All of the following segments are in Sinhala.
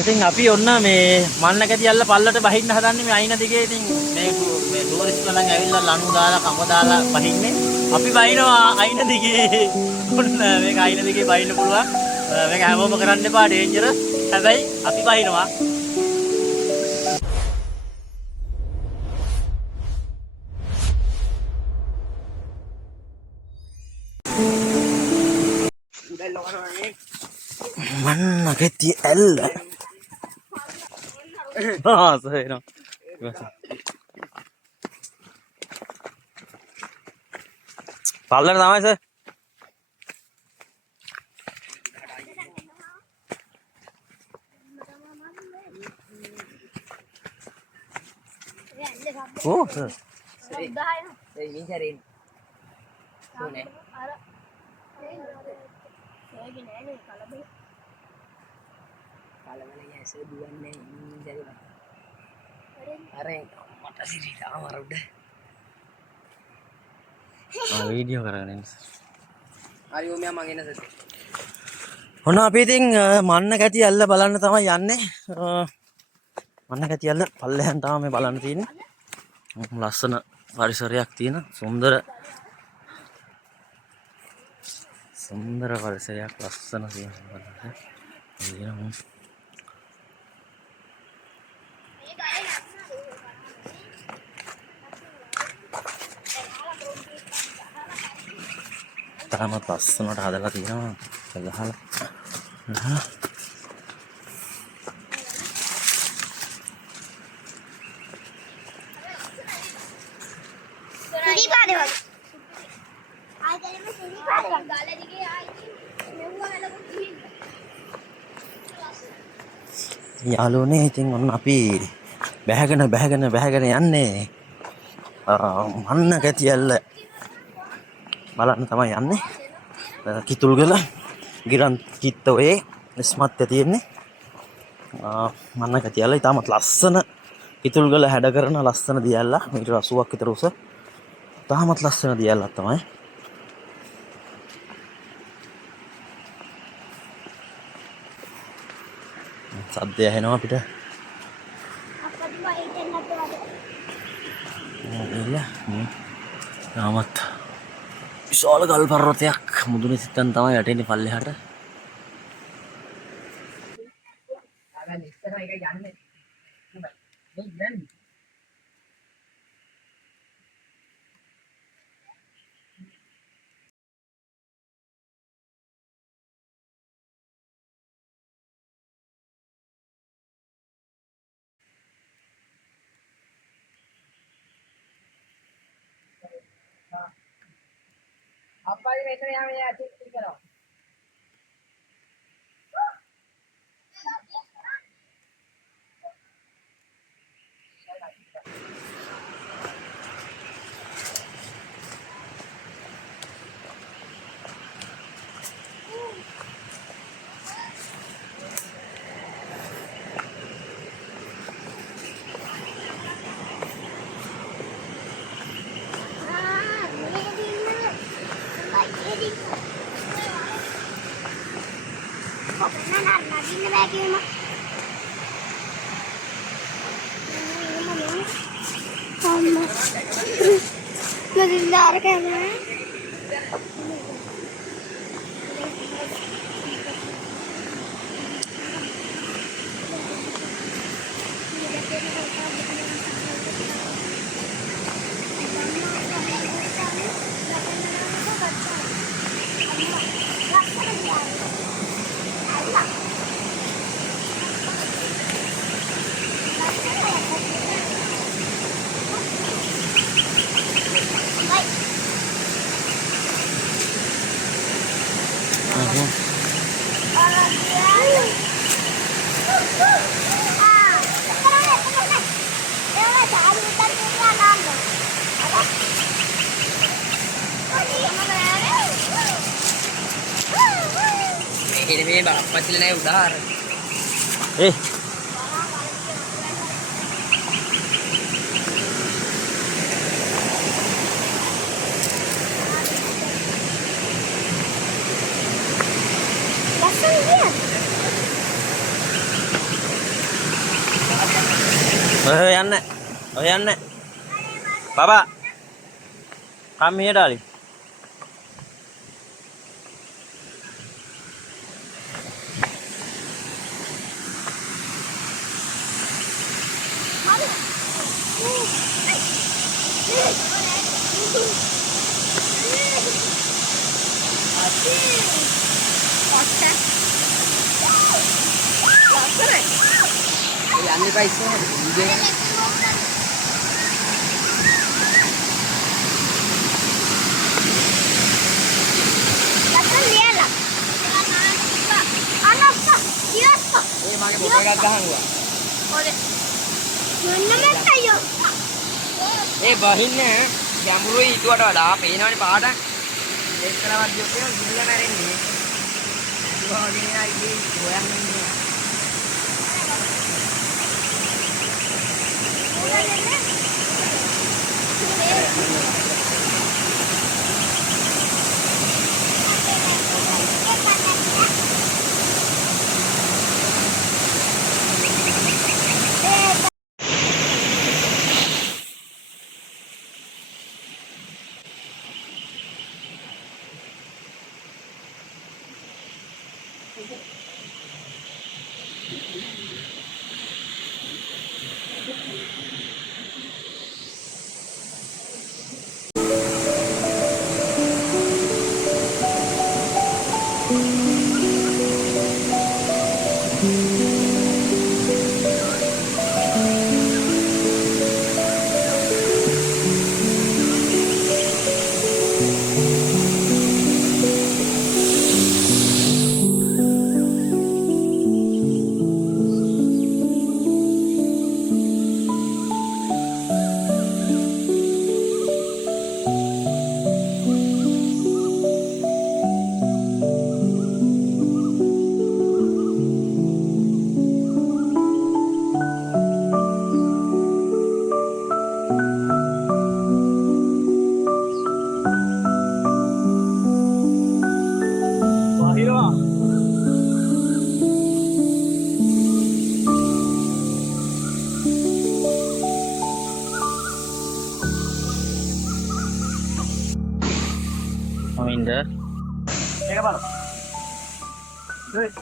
ඉතින් අපි ඔන්න මේ මන්න කැටියල්ල පල්ලට බහින්න හදන්නේ මේ අයින දිගේ. ඉතින් මේ ටූරිස්ට්ලා නම් ඇවිල්ලා ලනු දාලා කඹ දාලා බහින්නේ. අපි බහිනවා අයින දිගේ. ඔන්න මේක අයින දිගේ බහින්න පුළුවන්. මේක හැමෝම කරන්න එපා, ඩේන්ජරස්. හැබැයි අපි බහිනවා. මන්න කැටියල්ල සේන පල්ලට තමයි sir. Oh, sir. Ini cariin. Tuh nih. Kalau mana ya sebulan nih ini cari apa? Areng, mata sih sama udah. Video කරගෙන Ayo memang ini sih. ඔන්න අපි ඉතින් මන්න කැටියල්ල බලන්න තමයි යන්නේ. මන්න කැටියල්ල පල්ලෙහාන් තමයි මේ බලන්න තියෙන්නේ. ලස්සන පරිසරයක් තියෙන සුන්දර පරිසරයක් ලස්සන තියෙනවා. තාමත් ලස්සනට හදලා තියෙනවා. ගහලා යාළුවනේ ඉතින් ඔන්න අපි බැහැගෙන යන්නේ මන්න කැටියල්ල බලන්න තමයි යන්නේ. කිතුල්ගල ගිරන් කිත්තෝයේ ස්මත්ය තියෙන්නේ. මන්න කැටියල්ල ඉතාමත් ලස්සන කිතුල්ගල හැඩ කරන ලස්සන දියල්ලා. මීටර් 80ක් විතර උස. ඉතාමත් ලස්සන දියල්ලක් තමයි. සද්දය ඇහෙනවා අපිට. තාමත් විශාල ගල් පර්වතයක් මුදුනේ සිටන් තමයි යටෙන්නේ පල්ලෙහාට. Akan istirahat kayak jangan. Ini apa ini yang ya cik kalau. Ini me bapak cilnya udah. ඔය යන්න. ඔය යන්න. බබා. come here darling. යන්නේ පා ඉස්සරහට වීඩියෝ එක. ඒ මගේ මොකක් එකක් ගහනවා. ඒ බහින්නේ ගැඹුරුයි ඊටවට වඩා පේනවනේ පාට. ඒක කරවත් දියෝ කියන ගිල්ල මැරෙන්නේ. ඒක වගේ නයි හොයන්නේ. Aminda. Teka ba? Good.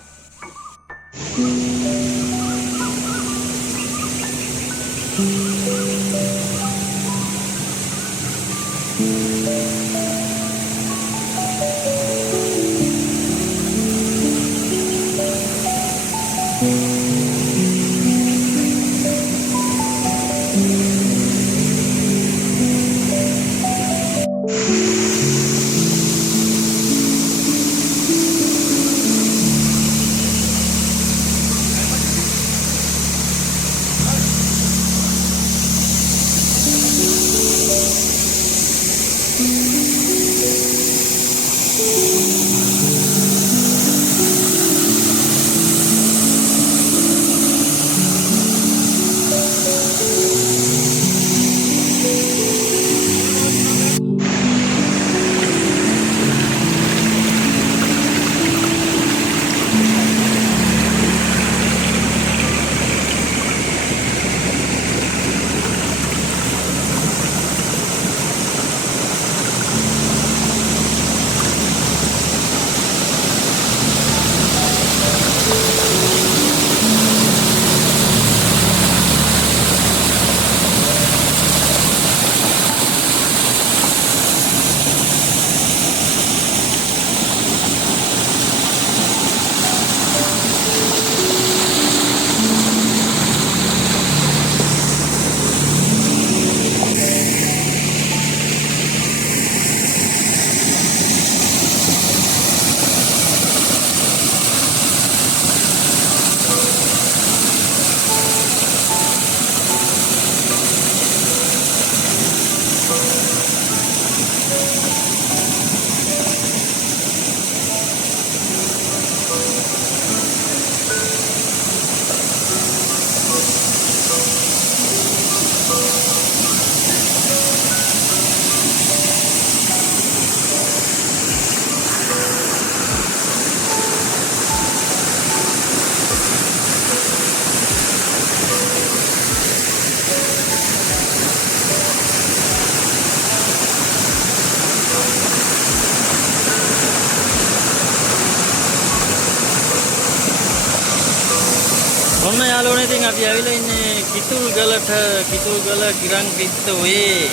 ඔන්න යාළුවනේ ඉතින් අපි ඇවිල්ලා ඉන්නේ කිතුල්ගලට කිතුල්ගල ගිරන් පිත්තෝයේ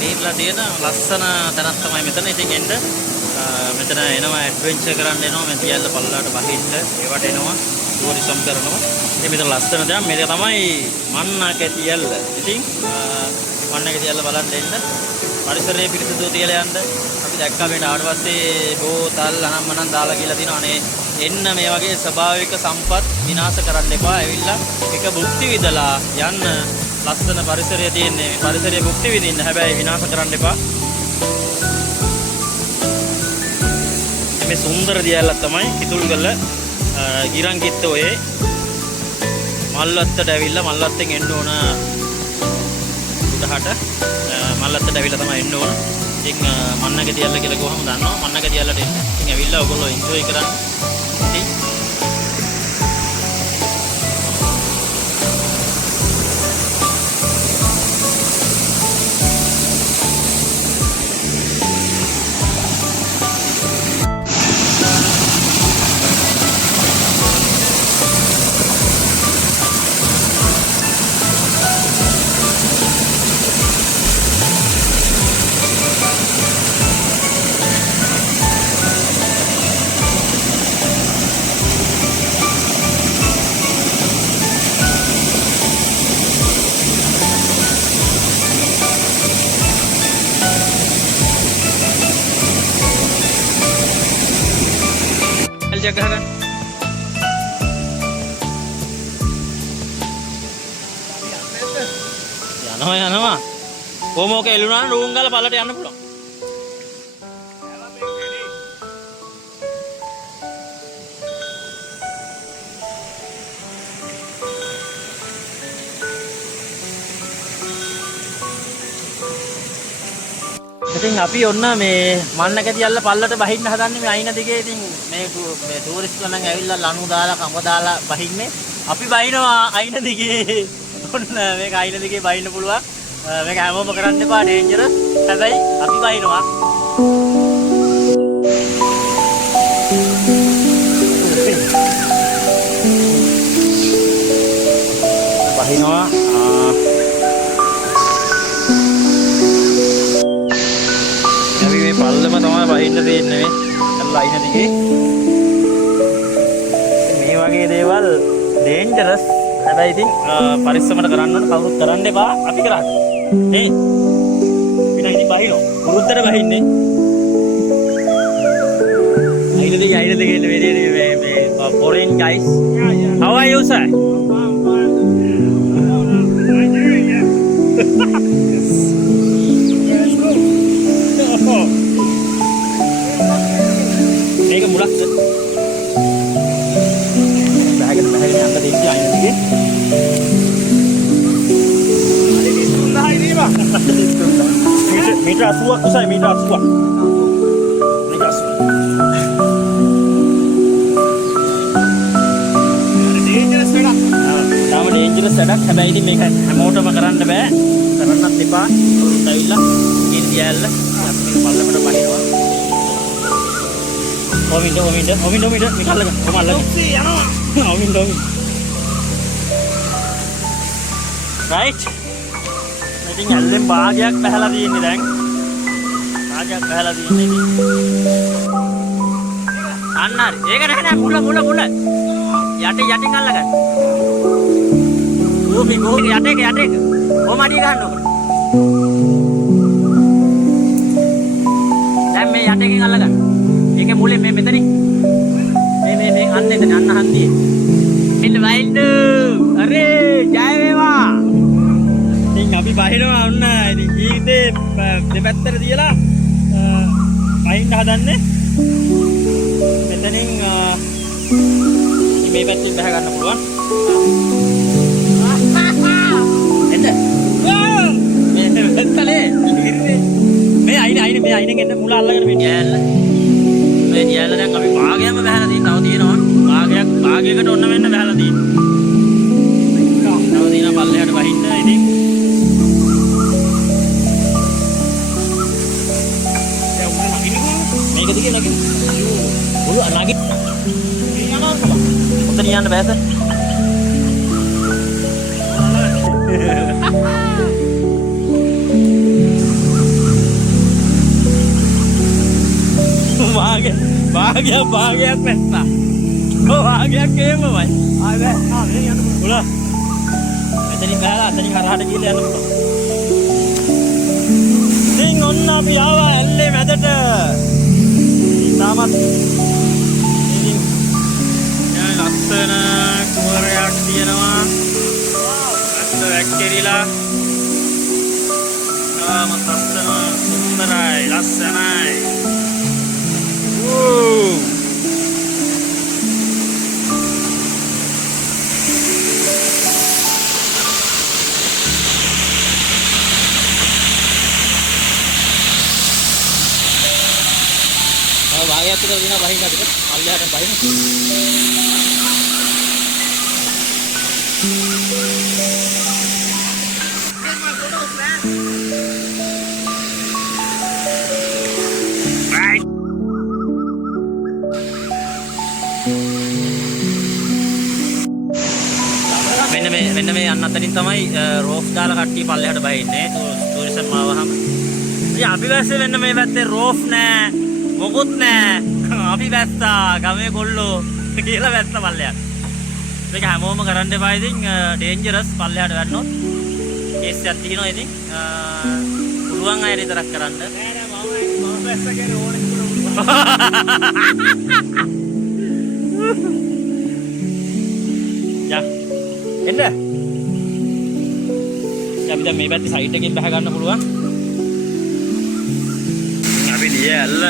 මේట్లా තියෙන ලස්සන තැනක් තමයි මෙතන. ඉතින් එන්න මෙතන එනවා ඇඩ්වෙන්චර් කරන්න එනවා මේ තියල්ල පල්ලවට බහින්න ඒවට එනවා ටූරිසම් කරනවා. ඉතින් මෙතන ලස්සන දැන් මේක තමයි මන්නකැතියල්ල. ඉතින් මන්නකැතියල්ල බලන්න එන්න පරිසරයේ පිරිසිදු තියලා යන්න. අපි දැක්කා මේට ආවට පස්සේ බෝතල් අනම්මනම් දාලා කියලා තිනවා අනේ එන්න මේ වගේ ස්වභාවික සම්පත් විනාශ කරන්න එපා. ඇවිල්ලා එක භුක්ති විඳලා යන්න. ලස්සන පරිසරය තියෙන්නේ. පරිසරයේ භුක්ති විඳින්න. හැබැයි විනාශ කරන්න එපා. මේ සුන්දර දියැලක් තමයි කිතුල්ගල ගිරන්කිත්තෝයේ. මල්වත්තට ඇවිල්ලා මල්වත්තෙන් එන්න ඕන උඩහට. මල්වත්තට ඇවිල්ලා තමයි එන්න ඕන. ඉතින් මන්නකැතියල්ල කියලා කොහොමද දන්නවා. මන්නකැතියල්ලට එන්න. ඉතින් ඇවිල්ලා ඔයගොල්ලෝ එන්ජොයි කරන්න. ඉතින් jaga kan යනවා කොහොම ඔක එළුණා නම් රූම් ගාලා පල්ලට යන්න පුළුවන්. ඉතින් අපි ඔන්න මේ මන්නකැතියල්ල පල්ලට බහින්න හදන්නේ මේ අයින දිගේ. ඉතින් මේ ටූරිස්ට්ලා නම් ඇවිල්ලා ලනු දාලා කඹ දාලා බහින්නේ. අපි බහිනවා අයින දිගේ. ඔන්න මේක අයින දිගේ බහින්න පුළුවන්. මේක හැමෝම කරන්න එපා, ඩේන්ජරස්. හැබැයි අපි බහිනවා. බහිනවා. මේ පල්ලම තමයි බහින්න තියෙන්නේ මේ ලයින දිගේ. මේ වගේ දේවල් ඩේන්ජරස්. හැබැයි ඉතින් පරිස්සමට කරන්න ඕන. කවුරුත් කරන්න එපා. අපි කරා. නේ. පිටින් ඉතින් බහිනවා. උරුද්දට බහින්නේ. අයින දිගේ මේ foreign guys. How are you sir? මේක මුලක්ද? බහගෙන යන්න දෙන්නේ අයින දිගේ. අනේ මේ 300යි නේද? මීටර 80ක් උසයි. මීටර 80ක්. මේක 80. ඩේන්ජරස් වැඩක්. තාම ඩේන්ජරස් වැඩක්. හැබැයි ඉතින් මේක හැමෝටම කරන්න බෑ. කරන්නත් එපා. උරුත් ඇවිල්ලා ඉන්දියාල්ල අපි පල්ලමට බහිනවා. Omin mikal lagi, komal lagi. Omin. Right. Nanti nyalin bahagiak pahala di ini deng. Bahagiak pahala di ini. Anar, eka dah mula. Yate ngal lagi. Gobi, yate. Oh madi kan dong. Dan me yate ngal lagi. මේක මුලේ මේ මෙතනින් මේ අන්න එතන අන්න හන්දියේ මෙන්න වයිල්ඩ් අරේ ජය වේවා. ඉතින් අපි බහිනවා ඔන්න. ඉතින් ජීවිතේ දෙපැත්තට තියලා බහින්න හදන්නේ. මෙතනින් මේ පැත්තෙන් බහ ගන්න පුළුවන්. එන්න මේ පැත්තලේ මේ අයිනෙන් එන්න මුල අල්ලගෙන මේ යෑල්ල. මේ දියැල දැන් අපි භාගයක්ම බහලා තියෙනවා. තව තියෙනවා. භාගයකට ඔන්න වෙන්න බහලා තියෙනවා. තව තියෙනවා පල්ලෙහාට වහින්න. ඉතින් දැන් උඩ නගින්න මේක දිගේ නගින්න. උඩ නගින්න. ඔතන යන්න බෑස. Bahagia pesta. Oh, bahagia game boy. Ada. Ini yang udah. Tadi bahasa tadi hara-hara gila yang itu. Sing onna piawa elle මැදට. තාමත් ඉතින් යන ලස්සන කුවරයක් තියෙනවා. අස්ස වැක්කිරිලා. තාමත් ලස්සන සුන්දරයි ලස්සනයි. Bahaya tuh kalau bahin nggak gitu, alia dan bahin. මෙන්න මේ අන්න අතරින් තමයි රෝෆ් දාලා කට්ටිය පල්ලෙහාට බහින්නේ ටූරිසම් ආවහම. ඉතින් අපි වැස්සේ මෙන්න මේ පැත්තේ රෝෆ් නෑ මොකුත් නෑ. අපි වැස්සා ගමේ කොල්ලෝ කියලා වැස්ස පල්ලෙහාට. මේක හැමෝම කරන්න එපා ඉතින් ඩේන්ජරස් පල්ලෙහාට වැන්නොත්. කේස් එකක් තියෙනවා ඉතින් පුළුවන් අය විතරක් කරන්න. නෑ නෑ මම වැස්ස කියන ඕනේ යා එන්න. අපි දැන් මේ පැත්තේ සයිඩ් එකකින් බහ ගන්න පුළුවන්. අපි ලියල්ල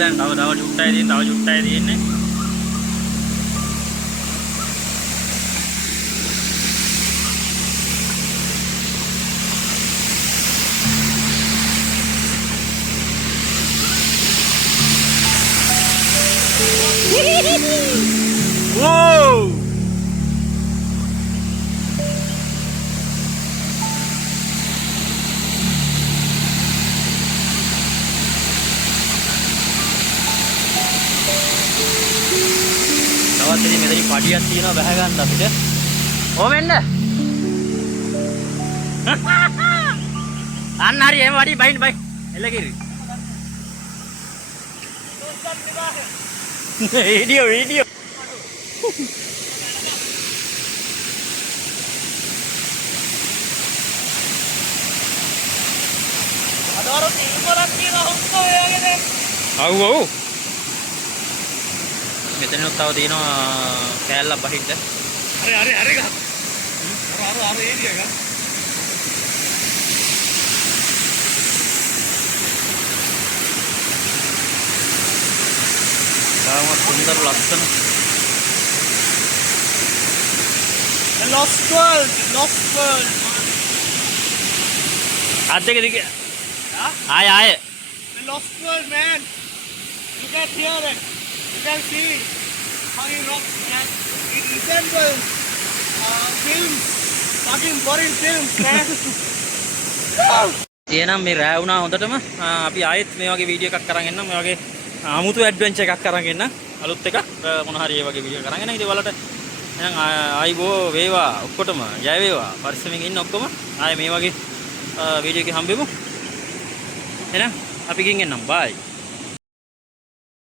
දැන් තව චුට්ටයි තියෙන්නේ. Wow! තවත් ඉතින් මෙතන පඩියක් තියෙනවා බහ ගන්න අපිට. ඕම එන්න. අන්න හරි එහෙම වඩි බයින්. එළකිරි. Video. Adoro filmolak තියෙනවා හුස්කෝ එයාගේ. අව්. මෙතනත් තව තියෙනවා කෑල්ලක් බහින්න. හරි ගහ. අර ඒරියා ගහ. තාමත් සුන්දර ලස්සන. Lost world. අද්දක දිග. ආය. The lost world man. You can hear it. You can see fucking rocks and it resembles films. Fucking foreign films man. එහෙනම් මේ රෑ වුණා හොඳටම අපි ආයෙත් මේ වගේ වීඩියෝ එකක් අරන් එන්නම්. මේ වගේ 아무තු ඇඩ්වෙන්චර් එකක් අරන් එන්න අලුත් එකක් මොන හරි ඒ වගේ වීඩියෝ කරන් එන්න. ඉතින් ඔයාලට එහෙනම් ආයිබෝ වේවා ඔක්කොටම ජය වේවා පරිස්සමෙන් ඉන්න ඔක්කොම. ආයේ මේ වගේ වීඩියෝ එකක් හම්බෙමු. එහෙනම් අපි ගින් එන්නම්. බයි.